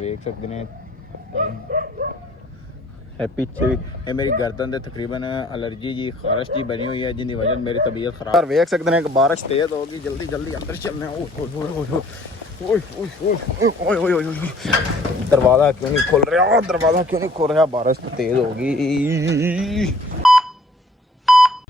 वेख सकते हैं पिछे भी ये मेरी गर्दन से तकरीबन एलर्जी जी खारिश जी बनी हुई है जिनकी वजह से मेरी तबीयत खराब। वेख सकते हैं कि बारिश तेज़ होगी, जल्दी जल्दी अंदर चलने। दरवाज़ा क्यों नहीं खोल रहा, दरवाज़ा क्यों नहीं खोल रहा, बारिश तेज़ होगी।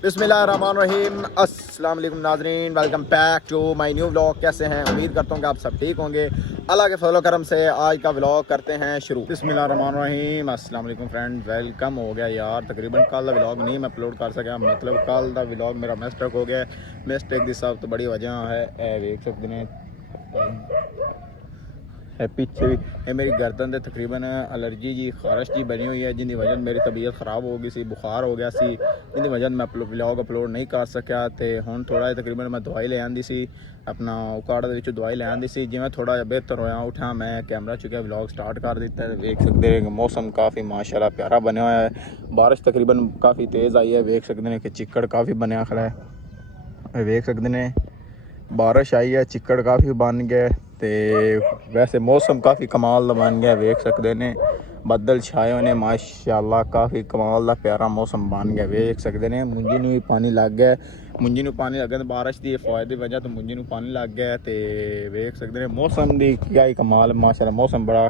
बिस्मिल्लाहिर्रहमानिर्रहीम, अस्सलाम वालेकुम नाज़रीन, welcome back to my new vlog. कैसे हैं? उम्मीद करता हूँ कि आप सब ठीक होंगे। अल्लाह के फजल करम से आज का व्लॉग करते हैं शुरू। बिस्मिल्लाहिर्रहमानिर्रहीम, अस्सलाम वालेकुम फ्रेंड, वेलकम हो गया यार। तकरीबन कल का व्लॉग नहीं मैं अपलोड कर सका, मतलब कल का व्लॉग मेरा मिस्टेक हो गया। मिस्टेक की सब तो बड़ी वजह है वेख सकते हैं पिछे भी ये मेरी गर्दन से तकरीबन एलर्जी जी खारिश जी बनी हुई है जिनकी वजह से मेरी तबीयत खराब हो गई सी, बुखार हो गया सी, जिनकी वजह मैं व्लॉग अपलोड नहीं कर सकिया। तो हुण थोड़ा तकरीबन मैं दवाई ले आंदी सी, अपना उकाड़ दे दवाई ले आंदी सी। जिवें थोड़ा जिहा बेहतर होया उठा मैं कैमरा चुकिया, व्लॉग स्टार्ट कर दिता है। वेख सकते हैं कि मौसम काफ़ी माशाल्लाह प्यारा बनया हुआ है। बारिश तकरीबन काफ़ी तेज़ आई है, वेख सकते हैं कि चिक्कड़ काफ़ी बनया खड़ा है। वेख सकते हैं बारिश आई है, चिक्कड़ काफ़ी बन गया। तो वैसे मौसम काफ़ी कमाल का बन गया, वेख सकते हैं बदल छाए हुए ने माशाल्लाह, काफ़ी कमाल का प्यारा मौसम बन गया। वेख सकते हैं मुंजी नूं भी पानी लग गया, मुंजी नूं पानी लग गया। बारिश की फायदे की वजह तो मुंजी नूं पानी लग गया। तो वेख सकते हैं मौसम की क्या ही कमाल माशाल्लाह, मौसम बड़ा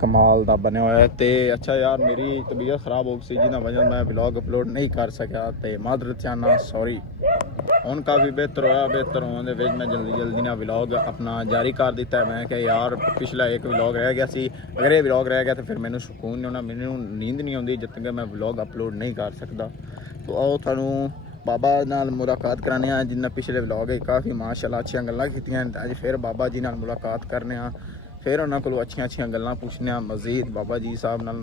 कमाल का बनया हुआ है। तो अच्छा यार, मेरी तबीयत ख़राब हो गई जिन्हें वजह मैं व्लॉग अपलोड नहीं कर सका, तो मादरत चाहना सॉरी। ਹੁਣ काफ़ी बेहतर होया, बेहतर होने के मैं जल्दी जल्दी ना व्लॉग अपना जारी कर दिता है। मैं क्या यार पिछला एक व्लॉग रह गया सी, अगर ये व्लॉग रह गया तो फिर मैंने सुकून नहीं होना, मैंने नींद नहीं आती जब तक मैं व्लॉग अपलोड नहीं कर सकता। तो आओ थानू बाबा नाल मुलाकात कराने आ जिन्ना पिछले व्लॉग है काफ़ी माशाल्लाह अच्छी गल्लां कीतियां। अज फिर बाबा जी नाल मुलाकात करने फिर उन्होंने को अच्छी गल्लां पूछने मजीद बाबा जी साहब नाल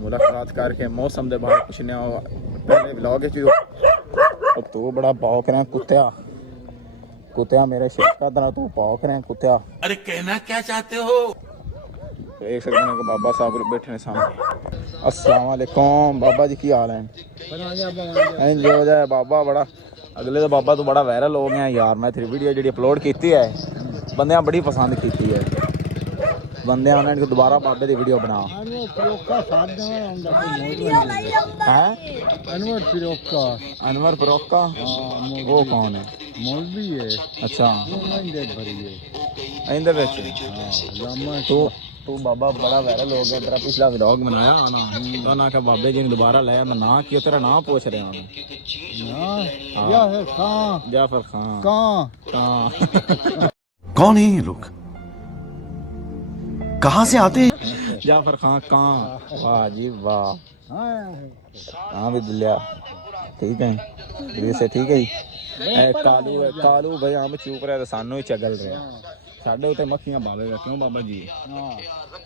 मुलाकात करके मौसम के बारे पूछने। पहले व्लॉग तू बड़ा पौक रहा कुत्तिया, कुत्तिया मेरे शेखा तरह तू पौक रहा कुत्तिया। अरे कहना क्या चाहते हो? देख सकते हैं कि बाबा साहब बैठे हैं सामने। अस्सलाम वालेकुम बाबा जी, की हाल है? जो जाए बाबा बड़ा अगले तो बाबा तो बड़ा वायरल हो गया यार। मैं तेरी वीडियो जी अपलोड की है, बंदे बड़ी पसंद की है, बंदे उन्होंने दोबारा बाबे की वीडियो बना। अनवर फिरोका वो कौन है? मौलवी है। अच्छा तू बाबा बड़ा वायरल हो गया, तेरा पिछला व्लॉग बनाया आना तो ना क्या बाबे जी ने दोबारा लाया, मैं ना क्यों तेरा नाम पूछ रहे हैं? जाफर खान कौन है ये लोग, कहाँ से आते हैं? जाफर खान कहाँ? वाह जी वाह। हाँ भी दिलिया ठीक है से ठीक है जी। कालू है, कालू भाई हम चूक रहे तो सानू ही चगल रहे, साढ़े उत्ते मक्खियां भावेगा क्यों बाबा जी?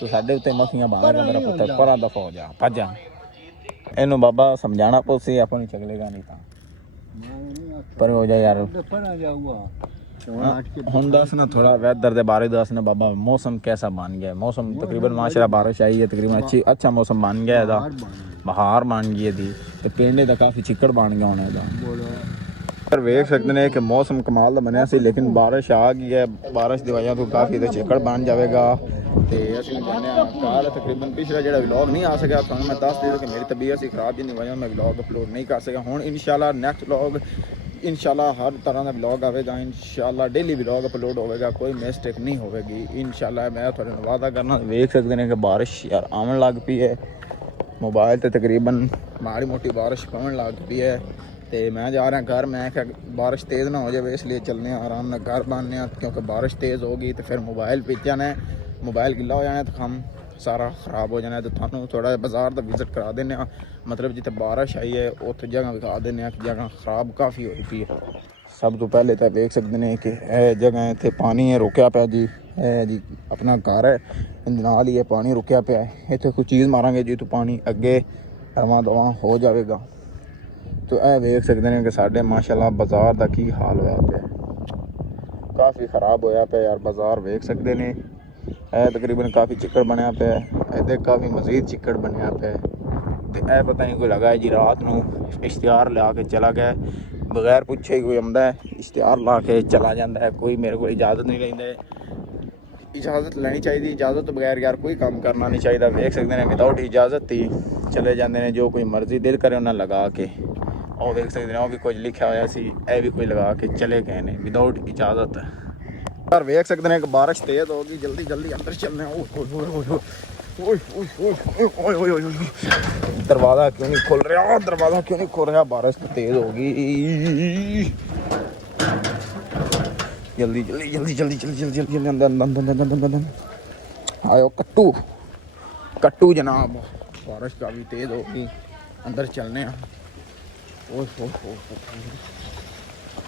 तो साढ़े उत्ते मक्खियां भावेगा मेरा पुत्र, परा दफा हो जा भज जा। इनू बाबा समझाना पोसी अपन चगलेगा नहीं था पर हो जाए यार। हम दस ना थोड़ा वेदर के बारे दस ना बाबा, मौसम कैसा बन गया? मौसम तकरीबन माशाल्लाह बारिश आई है, तकरीबन अच्छा मौसम बन गया है, बहार बन गई है। तो पिंड का काफ़ी चिक्कड़ बन गया होने का। पर वेख सकते हैं कि मौसम कमाल का बनया सी, लेकिन बारिश आ गई है, बारिश की वजह तो काफ़ी तो चिक्कड़ बन जाएगा। तो असं जाने कल तकरीबन पिछला जो व्लॉग नहीं आ सका, तो मैं दस दी कि मेरी तबीयत सी खराब जिन्नी वजह मैं व्लॉग अपलोड नहीं कर सका। हूँ इंशाल्लाह नेक्स्ट व्लॉग इंशाल्लाह हर तरह का व्लॉग आएगा, इंशाल्लाह डेली व्लॉग अपलोड होगा, कोई मिस्टेक नहीं होगी इंशाल्लाह। मैं थोड़े वादा करना। वेख सकते हैं कि बारिश यार आवन लग पई है, मोबाइल तो तकरीबन माड़ी मोटी बारिश पवन लग पई है। तो मैं जा रहा घर, मैं क्या बारिश तेज़ ना हो जाए इसलिए चलने आराम ना घर बनने, क्योंकि बारिश तेज़ होगी तो फिर मोबाइल पीछे जाना है, मोबाइल गिला हो जाना तो हम सारा ख़राब हो जाना है। तो थानू थोड़ा बाजार का विजिट करा देने, मतलब जिते बारिश आई है उत जगह विखा देने कि जगह ख़राब काफ़ी हो पी है। सब तो पहले तो देख सकते हैं कि यह जगह इतने पानी है रुकया पाया जी, है जी अपना घर है नाल ही है, पानी रुकया पाया है। इतने कोई चीज़ मारांगे जी तो पानी अगे रवां दवां हो जाएगा। तो यह वेख सकते हैं कि साढ़े माशाल्लाह बाजार का की हाल होया पे, काफ़ी ख़राब होया पे यार बाजार। वेख सकते हैं तकरीबन काफ़ी चिक्कड़ बनया पे, इधर काफ़ी मजीद चिक्कड़ बनया पे। तो यह पता नहीं कोई लगा है जी रात को इश्तिहार ला के चला गया, बगैर पूछे ही कोई आंदा है इश्तिहार ला के चला जाता है, कोई मेरे को इजाज़त नहीं लेंदा। इजाज़त लेनी चाहिए। इजाज़त तो बगैर यार कोई काम करना नहीं चाहिए। देख सकते हैं विदाउट इजाज़त ही चले जाते हैं, जो कोई मर्जी दिल करे उन्हें लगा के। और देख सकते हैं भी कुछ लिखा हुआ सी, ए भी कोई लगा के चले गए ने विदाउट इजाज़त। यार देख सकते हैं कि बारिश तेज़ होगी, जल्दी जल्दी अंदर चलने। दरवाज़ा क्यों नहीं खोल रहा, दरवाज़ा क्यों नहीं खोल रहा, बारिश तो तेज़ होगी। जल्दी जल्दी जल्दी जल्दी जल्दी जल्दी जल्दी अंदर अंदर अंदर अंदर अंदर आयो कट्टू कट्टू जनाब, बारिश काफ़ी तेज़ होगी, अंदर चलने हैं।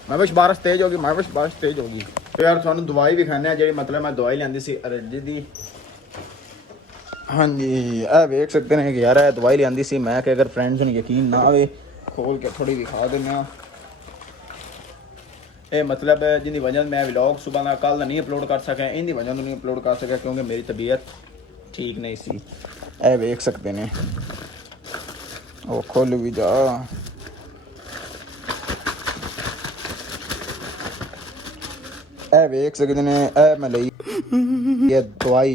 मैं बस बारिश तेज़ होगी, मैं बस बारिश तेज़ होगी। तो यार थानू दवाई भी खाने जी, मतलब मैं दवाई लियांदी सी एलर्जी दी। हाँ जी ए देख सकते हैं कि यार ए दवाई लियांदी सी मैं कि अगर फ्रेंड्स ने यकीन ना आए खोल के थोड़ी दिखा देना। ये मतलब जिंदी वजह मैं व्लॉग सुबह का कल नहीं अपलोड कर सकें, इनकी वजह नहीं अपलोड कर सकें क्योंकि मेरी तबीयत ठीक नहीं सी। ए देख सकते हैं वो खोल भी जा। ए देख सकते हैं ए मैं ली ये दवाई,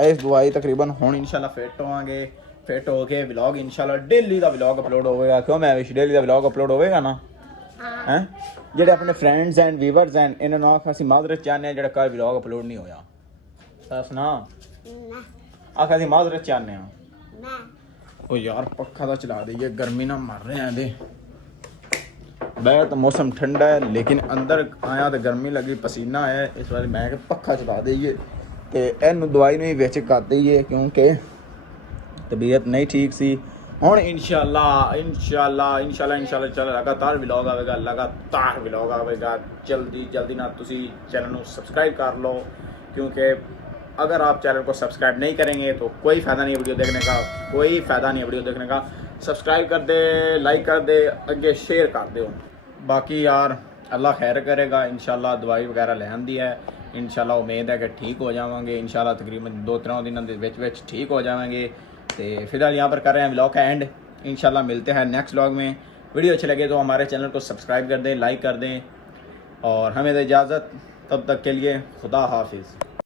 इस दवाई तकरीबन हुण इंशाल्लाह फिट होवांगे। फिट हो के व्लॉग इंशाल्लाह डेली का व्लॉग अपलोड होगा। क्यों मैं डेली का व्लॉग अपलोड होगा ना हैं। ਜਿਹੜੇ ਆਪਣੇ ਫਰੈਂਡਸ ਐਂਡ ਵੀਵਰਸ ਐਂਡ ਇਹਨਾਂ ਨੂੰ ਆਖ ਅਸੀਂ ਮਾਜ਼ਰਤ ਚਾਹਨੇ ਜਿਹੜਾ ਕੱਲ ਵਲੌਗ ਅਪਲੋਡ ਨਹੀਂ ਹੋਇਆ। ਦੱਸ ਨਾ ਆਖ ਅਸੀਂ ਮਾਜ਼ਰਤ ਚਾਹਨੇ ਆ। ਉਹ ਯਾਰ ਪੱਖਾ ਤਾਂ ਚਲਾ ਦਈਏ, ਗਰਮੀ ਨਾਲ ਮਰ ਰਹੇ ਆ ਇਹਦੇ। ਬਾਹਰ ਤਾਂ ਮੌਸਮ ਠੰਡਾ ਹੈ ਲੇਕਿਨ ਅੰਦਰ ਆਇਆ ਤਾਂ ਗਰਮੀ ਲੱਗੀ, ਪਸੀਨਾ ਆਇਆ। ਇਸ ਵਾਰ ਮੈਂ ਕਿ ਪੱਖਾ ਚਲਾ ਦਈਏ ਤੇ ਇਹਨੂੰ ਦਵਾਈ ਨੂੰ ਵੀ ਵਿੱਚ ਕਰ ਦਈਏ ਕਿਉਂਕਿ ਤਬੀਅਤ ਨਹੀਂ ਠੀਕ ਸੀ। ਹੁਣ इंशाल्लाह लगातार व्लॉग आएगा, लगातार व्लॉग आएगा। जल्दी ना तुसी चैनल को सब्सक्राइब कर लो क्योंकि अगर आप चैनल को सब्सक्राइब नहीं करेंगे तो कोई फ़ायदा नहीं है वीडियो देखने का, कोई फ़ायदा नहीं है वीडियो देखने का। सब्सक्राइब कर दे, लाइक कर दे, अगे शेयर कर दो। बाकी यार अल्लाह खैर करेगा। इंशाल्लाह दवाई वगैरह ले आंदी है, इंशाल्लाह उम्मीद है कि ठीक हो जाएंगे। इंशाल्लाह तकरीबन 2-3 दिनों के ठीक हो जाएंगे। तो फिलहाल यहाँ पर कर रहे हैं व्लॉग का एंड। इंशाल्लाह मिलते हैं नेक्स्ट व्लॉग में। वीडियो अच्छे लगे तो हमारे चैनल को सब्सक्राइब कर दें, लाइक कर दें और हमें दे इजाज़त। तब तक के लिए खुदा हाफिज़।